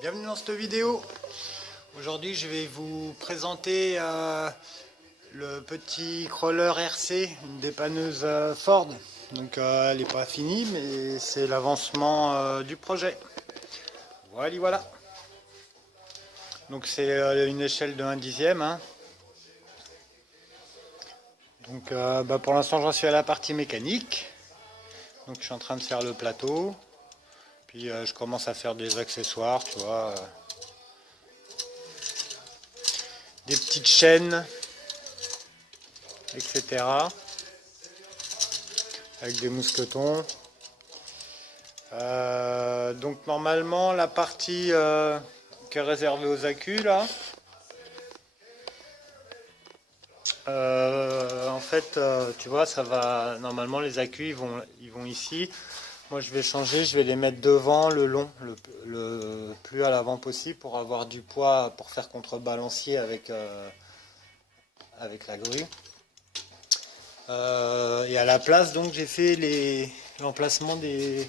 Bienvenue dans cette vidéo. Aujourd'hui je vais vous présenter le petit crawler RC, une dépanneuse Ford. Donc elle n'est pas finie mais c'est l'avancement du projet. Voilà. Donc c'est une échelle de 1/10. Hein. Donc pour l'instant j'en suis à la partie mécanique. Donc je suis en train de faire le plateau. Puis je commence à faire des accessoires, tu vois. Des petites chaînes, etc. Avec des mousquetons. Donc normalement la partie qui est réservée aux accus là, en fait tu vois ça va, normalement les accus ils vont ici. Moi je vais changer, je vais les mettre devant le long, le plus à l'avant possible pour avoir du poids, pour faire contrebalancier avec la grue. Et à la place donc j'ai fait l'emplacement des,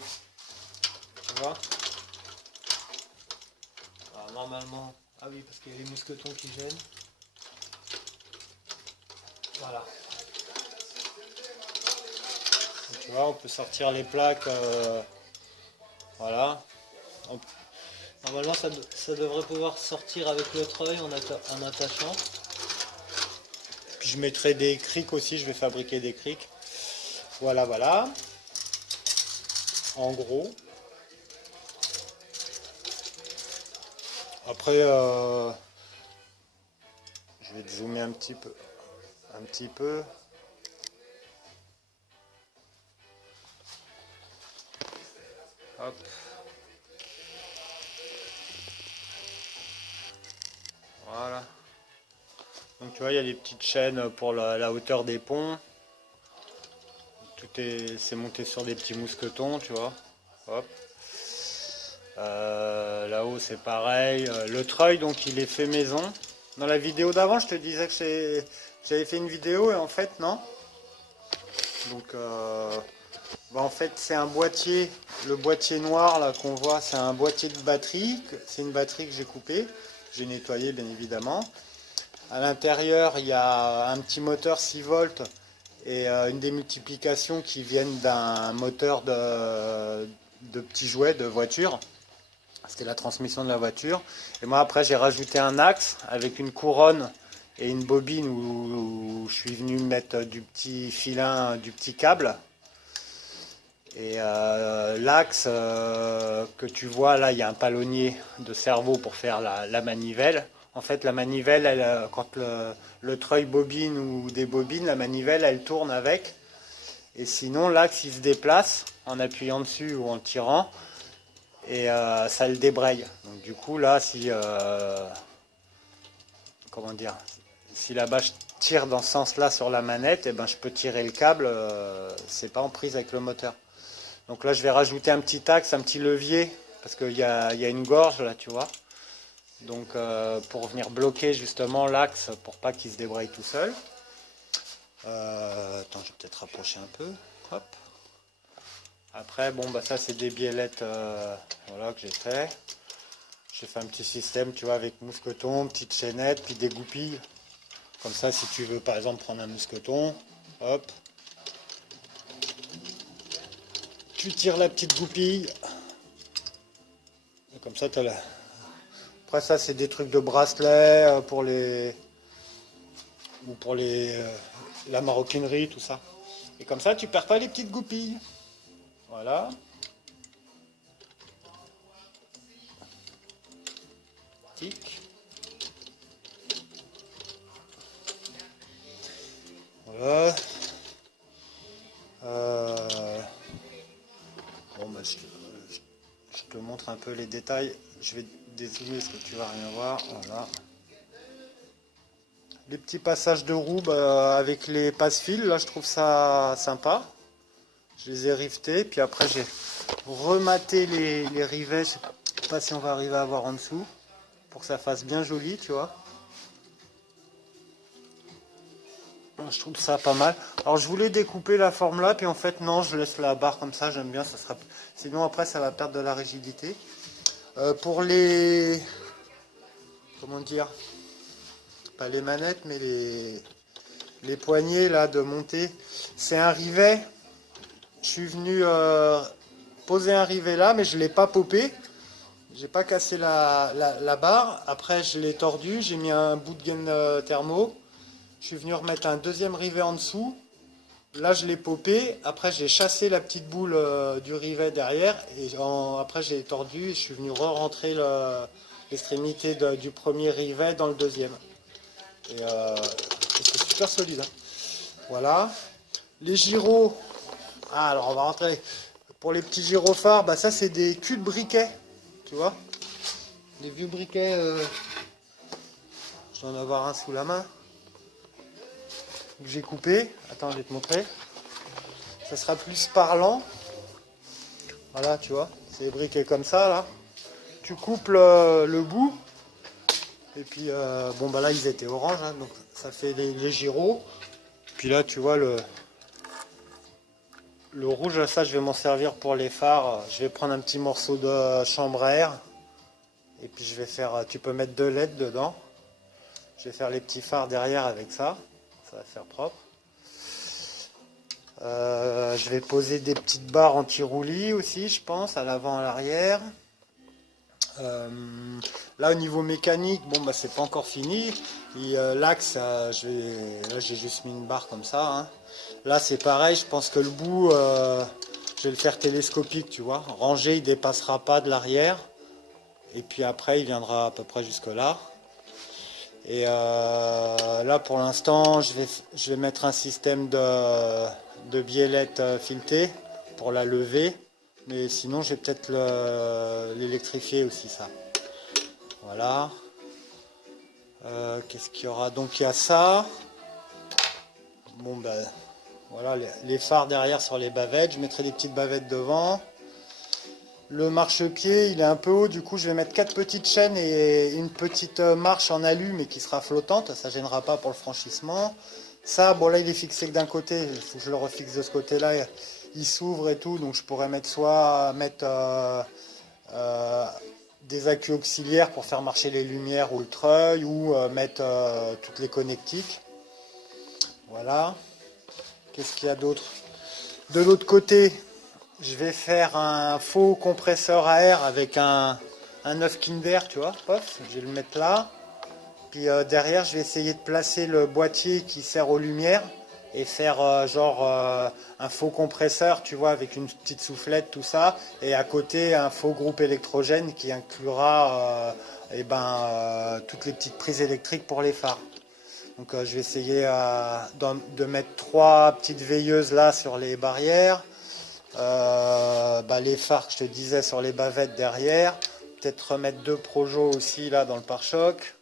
tu vois. Alors, normalement, ah oui parce qu'il y a les mousquetons qui gênent. Voilà. Donc, tu vois, on peut sortir les plaques. Voilà. Normalement ça devrait pouvoir sortir avec le treuil en attachant. Puis je mettrai des crics aussi, je vais fabriquer des crics. Voilà. En gros. Après, je vais te zoomer un petit peu. Hop. Voilà. Donc tu vois, il y a des petites chaînes pour la hauteur des ponts. C'est monté sur des petits mousquetons, tu vois. Hop. Là-haut c'est pareil. Le treuil donc il est fait maison. Dans la vidéo d'avant je te disais que j'avais fait une vidéo et en fait non. Donc en fait c'est un boîtier, le boîtier noir là qu'on voit c'est un boîtier de batterie. C'est une batterie que j'ai coupée. J'ai nettoyé bien évidemment. À l'intérieur il y a un petit moteur 6 volts et une démultiplication qui viennent d'un moteur de petits jouets de voiture. C'était la transmission de la voiture. Et moi après j'ai rajouté un axe avec une couronne et une bobine où je suis venu mettre du petit filin, du petit câble. Et l'axe que tu vois là, il y a un palonnier de servo pour faire la manivelle. En fait la manivelle, quand le treuil bobine ou débobine, la manivelle elle tourne avec. Et sinon l'axe il se déplace en appuyant dessus ou en tirant. Et ça le débraye. Donc du coup là si comment dire, si la bâche tire dans ce sens là sur la manette, et ben je peux tirer le câble, c'est pas en prise avec le moteur. Donc là je vais rajouter un petit axe, un petit levier, parce qu'il y a une gorge là tu vois. Donc pour venir bloquer justement l'axe pour pas qu'il se débraye tout seul. Attends, je vais peut-être rapprocher un peu. Hop. Après, bon, bah ça, c'est des biellettes voilà, que j'ai fait. J'ai fait un petit système, tu vois, avec mousqueton, petite chaînette, puis des goupilles. Comme ça, si tu veux, par exemple, prendre un mousqueton, hop. Tu tires la petite goupille. Et comme ça, tu as la... Après, ça, c'est des trucs de bracelet pour les... ou pour la maroquinerie, tout ça. Et comme ça, tu perds pas les petites goupilles. Voilà. Tic. Voilà. Bon, bah, je te montre un peu les détails. Je vais dézoomer parce que tu vas rien voir. Voilà. Les petits passages de roue avec les passe-fils, là, je trouve ça sympa. Je les ai rivetés, puis après j'ai rematé les rivets. Je sais pas si on va arriver à voir en dessous pour que ça fasse bien joli, tu vois. Je trouve ça pas mal. Alors je voulais découper la forme là, puis en fait non, je laisse la barre comme ça, j'aime bien, ça sera. Sinon après ça va perdre de la rigidité. Pour les... Comment dire? Pas les manettes, mais les poignées là de montée. C'est un rivet. Je suis venu poser un rivet là, mais je ne l'ai pas popé. J'ai pas cassé la barre. Après, je l'ai tordu. J'ai mis un bout de gaine thermo. Je suis venu remettre un deuxième rivet en dessous. Là, je l'ai popé. Après, j'ai chassé la petite boule du rivet derrière. Et après, j'ai tordu. Et je suis venu re-rentrer l'extrémité du premier rivet dans le deuxième. Et c'est super solide. Hein. Voilà. Les gyros. Ah, alors on va rentrer. Pour les petits gyrophares, bah ça c'est des culs de briquet. Tu vois? Des vieux briquets. Je dois en avoir un sous la main. Que j'ai coupé. Attends, je vais te montrer. Ça sera plus parlant. Voilà, tu vois. C'est des briquets comme ça, là. Tu coupes le bout. Et puis, bon, bah là, ils étaient orange. Hein, donc, ça fait les gyros. Puis là, tu vois, le rouge, ça, je vais m'en servir pour les phares. Je vais prendre un petit morceau de chambre à air. Et puis, je vais faire... Tu peux mettre 2 LED dedans. Je vais faire les petits phares derrière avec ça. Ça va faire propre. Je vais poser des petites barres anti-roulis aussi, je pense, à l'avant, à l'arrière. Là, au niveau mécanique, bon, bah, c'est pas encore fini. L'axe, là, j'ai juste mis une barre comme ça. Hein. Là, c'est pareil, je pense que le bout, je vais le faire télescopique, tu vois. Rangé, il dépassera pas de l'arrière. Et puis après, il viendra à peu près jusque là. Et là, pour l'instant, je vais mettre un système de biellette filetée pour la lever. Mais sinon, je vais peut-être l'électrifier aussi, ça. Voilà. Qu'est-ce qu'il y aura? Donc, il y a ça. Bon, ben, voilà, les phares derrière sur les bavettes. Je mettrai des petites bavettes devant. Le marchepied, il est un peu haut. Du coup, je vais mettre 4 petites chaînes et une petite marche en alu, mais qui sera flottante. Ça ne gênera pas pour le franchissement. Ça, bon, là, il est fixé que d'un côté. Il faut que je le refixe de ce côté-là. Il s'ouvre et tout, donc je pourrais mettre des accus auxiliaires pour faire marcher les lumières ou le treuil, ou mettre toutes les connectiques. Voilà. Qu'est-ce qu'il y a d'autre? De l'autre côté, je vais faire un faux compresseur à air avec un œuf Kinder, tu vois. Pof, je vais le mettre là. Puis derrière, je vais essayer de placer le boîtier qui sert aux lumières et faire un faux compresseur, tu vois, avec une petite soufflette, tout ça, et à côté un faux groupe électrogène qui inclura toutes les petites prises électriques pour les phares. Donc je vais essayer de mettre 3 petites veilleuses là sur les barrières, les phares que je te disais sur les bavettes derrière, peut-être remettre 2 projos aussi là dans le pare-choc.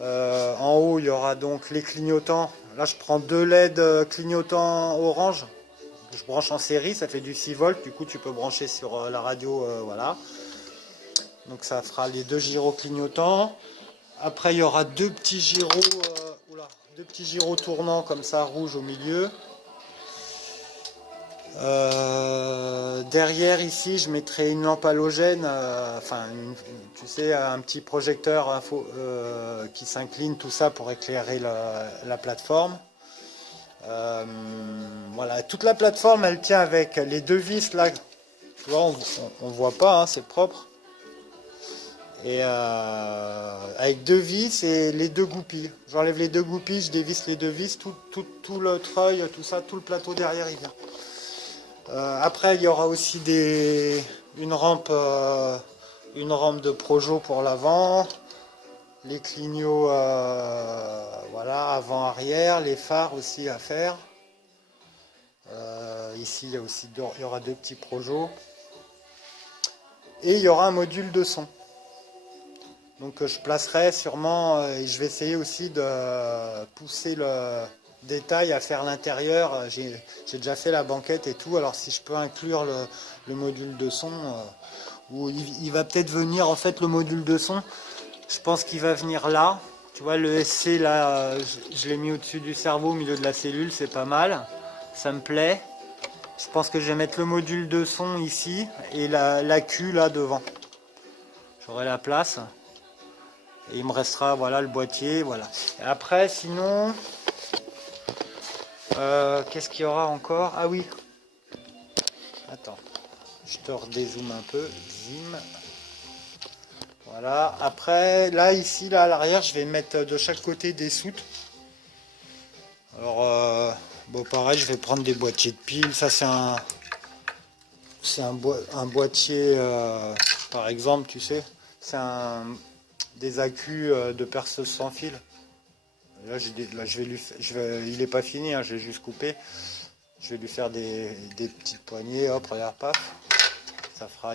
En haut, il y aura donc les clignotants. Là, je prends 2 LED clignotants orange. Je branche en série, ça fait du 6 volts. Du coup, tu peux brancher sur la radio. Voilà. Donc, ça fera les 2 gyros clignotants. Après, il y aura 2 petits gyros, 2 petits gyros tournants comme ça, rouge au milieu. Derrière ici, je mettrai une lampe halogène, tu sais, un petit projecteur qui s'incline, tout ça pour éclairer la plateforme. Voilà, toute la plateforme, elle tient avec les 2 vis là. Tu vois, on voit pas, hein, c'est propre. Et avec 2 vis et les 2 goupilles. J'enlève les 2 goupilles, je dévisse les 2 vis, tout le treuil, tout ça, tout le plateau derrière, il vient. Après, il y aura aussi une rampe de projo pour l'avant, les clignots, voilà, avant-arrière, les phares aussi à faire. Ici, il y aura 2 petits projos. Et il y aura un module de son. Donc je placerai sûrement, et je vais essayer aussi de pousser le détail à faire l'intérieur. J'ai déjà fait la banquette et tout, alors si je peux inclure le module de son, où il va peut-être venir, en fait, le module de son, je pense qu'il va venir là. Tu vois, le SC là, je l'ai mis au-dessus du cerveau, au milieu de la cellule, c'est pas mal, ça me plaît. Je pense que je vais mettre le module de son ici et la Q là devant. j'aurai la place. Et il me restera, voilà, le boîtier, voilà. Et après, sinon, qu'est-ce qu'il y aura encore? Ah oui, attends, je te redézoome un peu, zim. Voilà, après, là, ici, là, à l'arrière, je vais mettre de chaque côté des soutes. Alors, bon, pareil, je vais prendre des boîtiers de piles. Ça, c'est un boîtier, par exemple, tu sais, c'est des accus de perceuse sans fil. Là, là il n'est pas fini, hein, je vais juste couper. Je vais lui faire des petites poignées, hop, regarde, paf. Ça fera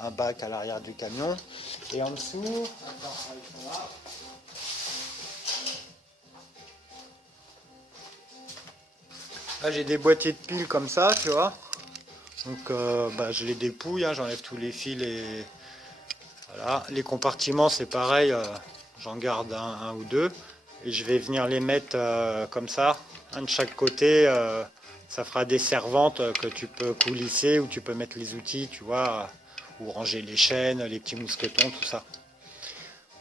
un bac à l'arrière du camion. Et en dessous, attends, là j'ai des boîtiers de piles comme ça, tu vois. Donc je les dépouille, hein, j'enlève tous les fils et voilà. Les compartiments c'est pareil, j'en garde un ou deux. Et je vais venir les mettre comme ça, un de chaque côté. Ça fera des servantes que tu peux coulisser ou tu peux mettre les outils, tu vois, ou ranger les chaînes, les petits mousquetons, tout ça.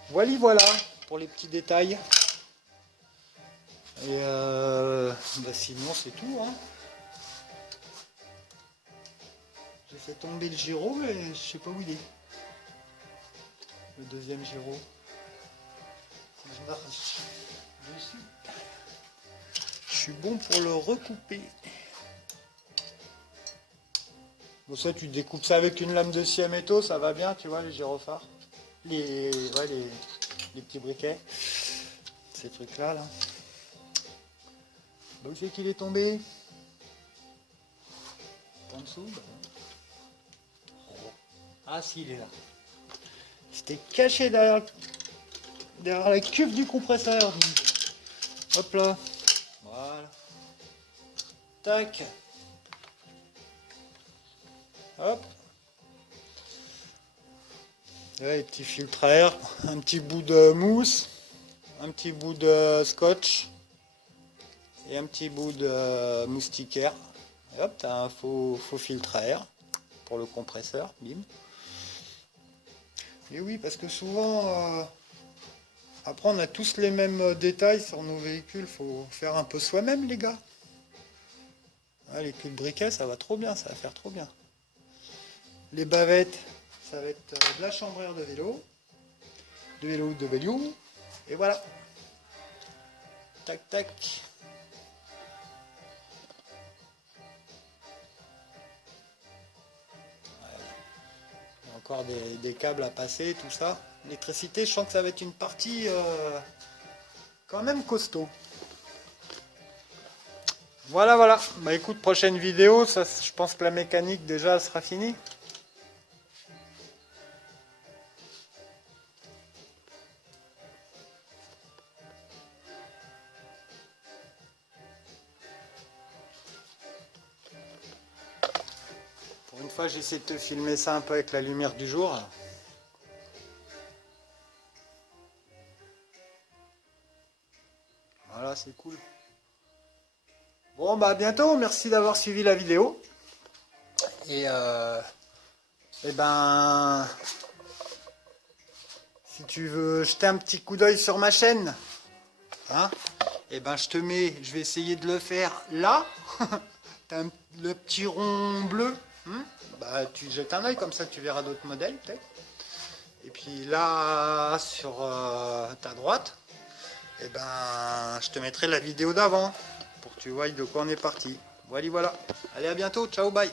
Voilà pour les petits détails. Et sinon c'est tout, hein. J'ai fait tomber le gyro et je sais pas où il est. Le deuxième gyro. Je marche dessus. Je suis bon pour le recouper. Bon, ça tu découpes ça avec une lame de scie à métaux, ça va bien, tu vois, les gyrophares. Les petits briquets. Ces trucs là. Où c'est qu'il est tombé? En dessous Ah si, il est là. C'était caché derrière la cuve du compresseur. Hop là. Voilà. Tac. Hop. Là, les petits filtres à air. Un petit bout de mousse. Un petit bout de scotch. Et un petit bout de moustiquaire. Et hop, tu as un faux filtre à air pour le compresseur. Bim. Et oui, parce que souvent, après on a tous les mêmes détails sur nos véhicules. Faut faire un peu soi-même, les gars. Ah, les culs de briquet, ça va trop bien, ça va faire trop bien. Les bavettes, ça va être de la chambrure de vélo. De vélo. Et voilà. Tac, tac. Encore des câbles à passer, tout ça. L'électricité, je sens que ça va être une partie quand même costaud. Voilà. Bah écoute, prochaine vidéo, ça, je pense que la mécanique déjà sera finie. Pour une fois, j'essaie de te filmer ça un peu avec la lumière du jour. Voilà, c'est cool. Bon, bah à bientôt. Merci d'avoir suivi la vidéo. Et ben, si tu veux jeter un petit coup d'œil sur ma chaîne, hein, et ben je vais essayer de le faire là. T'as le petit rond bleu. Bah, tu jettes un œil comme ça, tu verras d'autres modèles peut-être. Et puis là, sur ta droite, et ben, je te mettrai la vidéo d'avant pour que tu vois de quoi on est parti. Voilà. Allez, à bientôt. Ciao, bye.